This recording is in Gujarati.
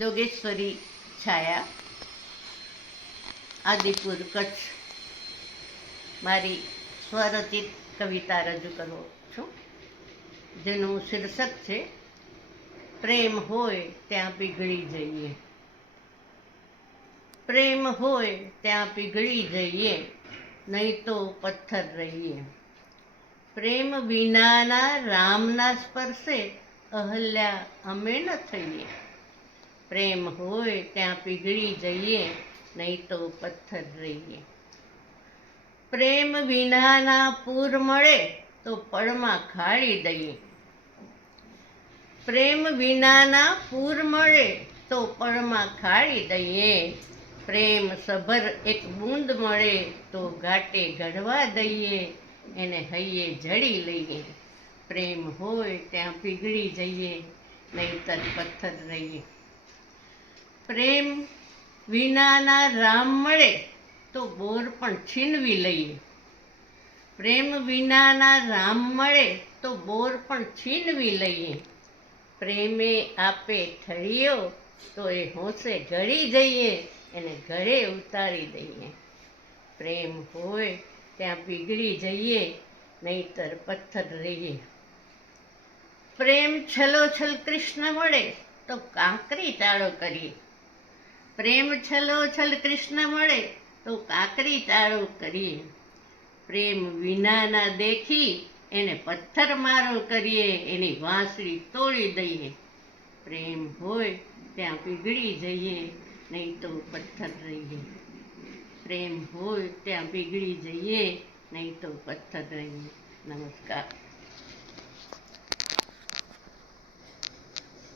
જોગેશ્વરી છાયા, આદિપુર, કચ્છ. મારી સ્વરચિત કવિતા રજૂ કરું છું, જેનું શીર્ષક છે પ્રેમ હોય ત્યાં પીગળી જઈએ. પ્રેમ હોય ત્યાં પીગળી જઈએ, નહીં તો પથ્થર રહીએ. પ્રેમ વિનાના રામના સ્પર્શે અહલ્યા અમે ન થઈએ. પ્રેમ હોય ત્યાં પીગળી જઈએ, નહીં તો પથ્થર રહીએ. પ્રેમ વિનાના પૂર મળે તો પળમાં ખાળી દઈએ. પ્રેમ વિનાના પૂર મળે તો પળમાં ખાળી દઈએ. પ્રેમ સભર એક બૂંદ મળે તો ઘાટે ઘડવા દઈએ, એને હૈયે જડી લઈએ. પ્રેમ હોય ત્યાં પીગળી જઈએ, નહીંતર પથ્થર રહીએ. પ્રેમ વિનાના રામ મળે તો બોર પણ છીનવી લઈએ. પ્રેમ વિનાના રામ મળે તો બોર પણ છીનવી લઈએ. પ્રેમે આપે થળિયો તો એ હોંશે ગળી જઈએ, એને ગળે ઉતારી દઈએ. પ્રેમ હોય ત્યાં પીગળી જઈએ, નહીંતર પથ્થર રહીએ. પ્રેમ છલોછલ કૃષ્ણ મળે તો કાંકરી ચાળો કરીએ. પ્રેમ છલોછલ કૃષ્ણ મળે તો કાંકરી ચાળો કરીએ. પ્રેમ વિનાના દેખી એને પથ્થર મારો કરીએ, એની વાંસળી તોડી દઈએ. પ્રેમ હોય ત્યાં પીગળી જઈએ, નહીં તો પથ્થર રહીએ. પ્રેમ હોય ત્યાં પીગળી જઈએ, નહીં તો પથ્થર રહીએ. નમસ્કાર.